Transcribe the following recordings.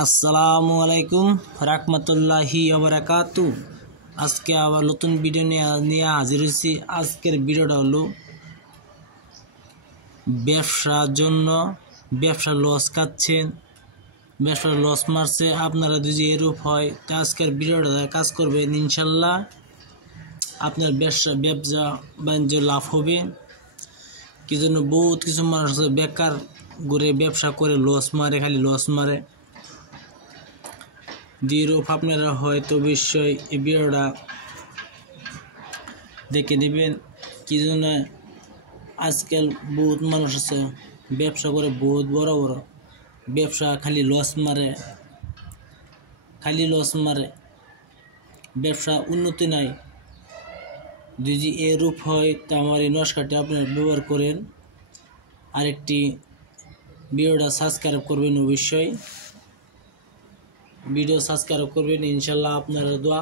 আসসালামু আলাইকুম রাহমাতুল্লাহি ওয়া বারাকাতু। আজকে আবার নতুন ভিডিও নিয়ে হাজির হয়েছি। আজকের ভিডিওটা হলো ব্যবসার জন্য। ব্যবসা লস খাচ্ছেন, ব্যবসা লস মারছে, আপনারা যদি এরূপ হয় তো আজকের ভিডিওটা কাজ করবেন, ইনশাল্লাহ আপনার ব্যবসা বাণিজ্য লাভ হবে। কি জন্য বহুত কিছু মানুষ বেকার ঘুরে ব্যবসা করে লস মারে, খালি লস মারে। যেরূপ আপনারা হয়তো অবশ্যই এই ভিডিওটা দেখে নেবেন। কি জন্য আজকাল বহুত মানুষ আছে ব্যবসা করে, বহুত বড় বড় ব্যবসা, খালি লস মারে, ব্যবসা উন্নতি নাই। যদি এরূপ হয় তা আমার এই নস্কাটি আপনারা ব্যবহার করেন। আরেকটি ভিডিওটা সাবস্ক্রাইব করবেন, অবশ্যই ভিডিও সাবস্ক্রাইব করবেন, ইনশাল্লাহ আপনারা দোয়া।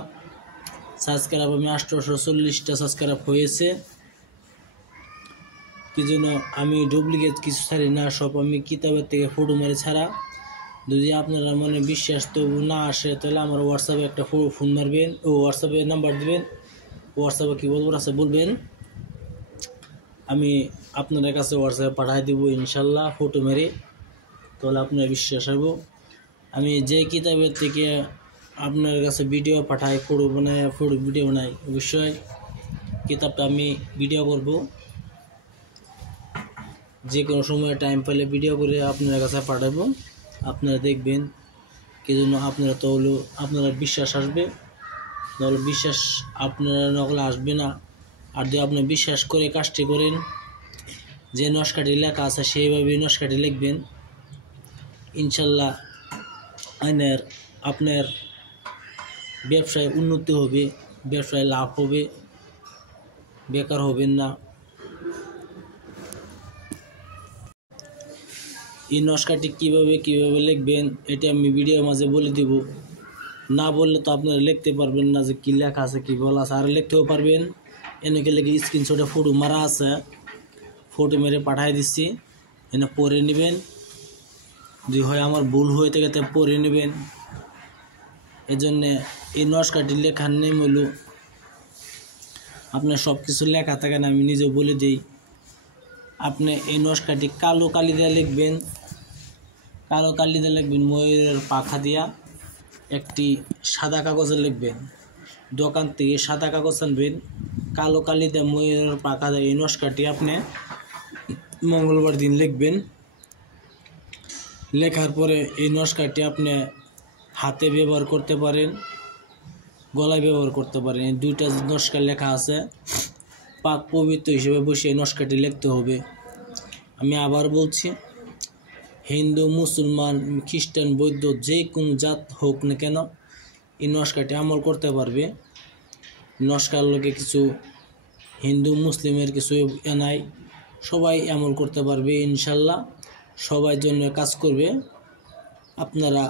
সাবস্ক্রাইব আমি 840টা সাবস্ক্রাইব হয়েছে। কি জন্য আমি ডুপ্লিকেট কিছু ছাড়ি না, সব আমি কিতাবের থেকে ফটো মারি ছাড়া। যদি আপনারা মনে বিশ্বাস তো না আসে তাহলে আমার হোয়াটসঅ্যাপে একটা ফোন মারবেন, হোয়াটসঅ্যাপে নাম্বার দেবেন, হোয়াটসঅ্যাপে কী বলবো আছে বলবেন, আমি আপনাদের কাছে হোয়াটসঅ্যাপে পাঠিয়ে দেবো ইনশাল্লাহ ফটো মেরে, তাহলে আপনারা বিশ্বাস হব। আমি যে কিতাবের থেকে আপনার কাছে ভিডিও পাঠাই, ভিডিও বানাই, অবশ্যই কিতাবটা আমি ভিডিও করব। যে কোনো সময় টাইম পেলে ভিডিও করে আপনার কাছে পাঠাবো, আপনারা দেখবেন। কি জন্য আপনারা তো হলো আপনারা বিশ্বাস আসবে, নাহলে বিশ্বাস আপনারা নকলে আসবে না। আর যদি আপনি বিশ্বাস করে কাজটি করেন, যে নস্কাটি লেখা আছে সেইভাবে নস্কাটি লিখবেন, ইনশাল্লাহ আপনার ব্যবসায় উন্নতি হবে, ব্যবসায় লাভ হবে, বেকার হবেন না। এই নস্কাটি কিভাবে লিখবেন এটা আমি ভিডিওর মাঝে বলে দিব। না বললে তো আপনারা লিখতে পারবেন না যে কী লেখা আছে, কী বলা আছে। আর লিখতেও পারবেন, এনেকে লিখে স্ক্রিনশটে ফটো মারা আছে, ফটো মেরে পাঠিয়ে দিচ্ছি, এনে পড়ে নেবেন। যদি হয় আমার ভুল হয়ে থাকে তা পড়ে নেবেন। এজন্যে এই নস্কাটি লেখার নেই হলো আপনার সব কিছু লেখা থাকে না, আমি নিজেও বলে দিই। আপনি এই নস্কাটি কালো কালি দিয়ে লিখবেন, ময়ূরের পাখা দিয়া। একটি সাদা কাগজে লিখবেন, দোকান থেকে সাদা কাগজ আনবেন, কালো কালি দিয়ে ময়ূরের পাখা দিয়ে এই নস্কাটি আপনি মঙ্গলবার দিন লিখবেন। লেখার পরে এই নস্কাটি আপনি হাতে ব্যবহার করতে পারেন, গলায় ব্যবহার করতে পারেন। এই দুইটা নস্কা লেখা আছে, পাক পবিত্র হিসেবে বসে এই নস্কাটি লিখতে হবে। আমি আবার বলছি, হিন্দু, মুসলমান, খ্রিস্টান, বৌদ্ধ যে কোনো জাত হোক না কেন এই নস্কাটি আমল করতে পারবে। নস্কার লোকে কিছু হিন্দু মুসলিমের কিছু নাই, সবাই আমল করতে পারবে ইনশাল্লাহ, সবার জন্য কাজ করবে। আপনারা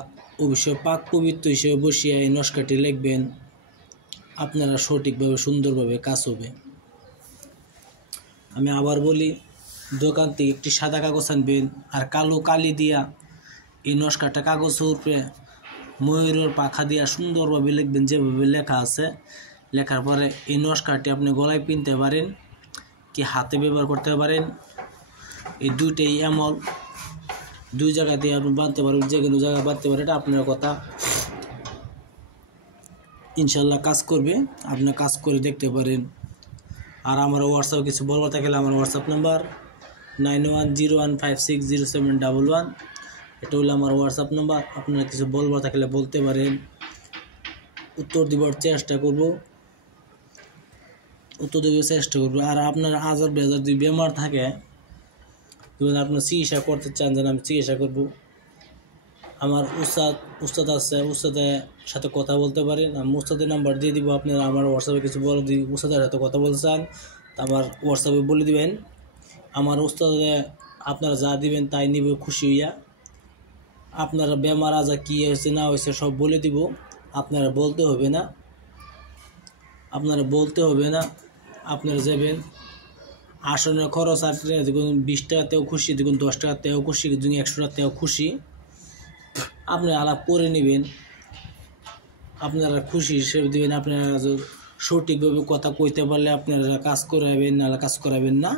অবশ্যই পাক পবিত্র হিসেবে বসিয়ে এই নস্কাটি লিখবেন, আপনারা সঠিকভাবে সুন্দরভাবে কাজ হবে। আমি আবার বলি, দোকান থেকে একটি সাদা কাগজ আনবেন, আর কালো কালি দিয়া এই নস্কাটা কাগজের উপরে ময়ূরের পাখা দিয়া সুন্দরভাবে লিখবেন, যেভাবে লেখা আছে। লেখার পরে এই নস্কাটি আপনি গলায় পিনতে পারেন, কি হাতে ব্যবহার করতে পারেন। এই দুইটাই আমল, দুই জায়গা দিয়ে আপনি বাঁধতে পারবেন, যে কোনো জায়গায় বাঁধতে পারেন, এটা আপনার কথা। ইনশাল্লাহ কাজ করবে, আপনি কাজ করে দেখতে পারেন। আর আমার হোয়াটসঅ্যাপ কিছু বলবার থাকলে আমার হোয়াটসঅ্যাপ নাম্বার 9101560711, এটা হলো আমার হোয়াটসঅ্যাপ নাম্বার। আপনারা কিছু বলবার থাকলে বলতে পারেন, উত্তর দেওয়ার চেষ্টা করব। আর আপনার আজার বেজার যদি বেমার থাকে, যদি আপনার চিকিৎসা করতে চান যেন আমি চিকিৎসা করব, আমার উস্তাদ আছে, উস্তাদের সাথে কথা বলতে পারেন। আমি উস্তাদের নাম্বার দিয়ে দিব, আপনারা আমার হোয়াটসঅ্যাপে কিছু বলে দিই, উস্তাদের সাথে কথা বলতে চান তা আমার হোয়াটসঅ্যাপে বলে দিবেন। আমার উস্তাদে আপনারা যা দিবেন তাই নিব খুশি হইয়া। আপনারা বেমার আজার কী হয়েছে না হয়েছে সব বলে দিব, আপনারা বলতে হবে না, আপনারা যাবেন। আসনের খরচ আর দেখুন 20 টাকাতেও খুশি, দেখুন 10 টাকাতেও খুশি, দেখুন 100 টাকাতেও খুশি। আপনি আলাপ করে নেবেন, আপনারা খুশি হিসেবে দেবেন। আপনারা সঠিকভাবে কথা কইতে পারলে আপনারা কাজ করাবেন, না কাজ করাবেন না।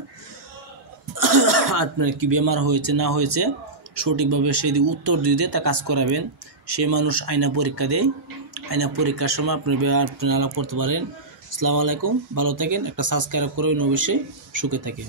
আপনার কি বেমার হয়েছে না হয়েছে সঠিকভাবে সেই উত্তর দিয়ে তা কাজ করাবেন। সে মানুষ আয়না পরীক্ষা দেয়, আয়না পরীক্ষার সময় আপনি আলাপ করতে পারেন। আসসালামু আলাইকুম, ভালো থাকেন, একটা সাবস্ক্রাইব করবেন, অবশ্যই সুখে থাকেন।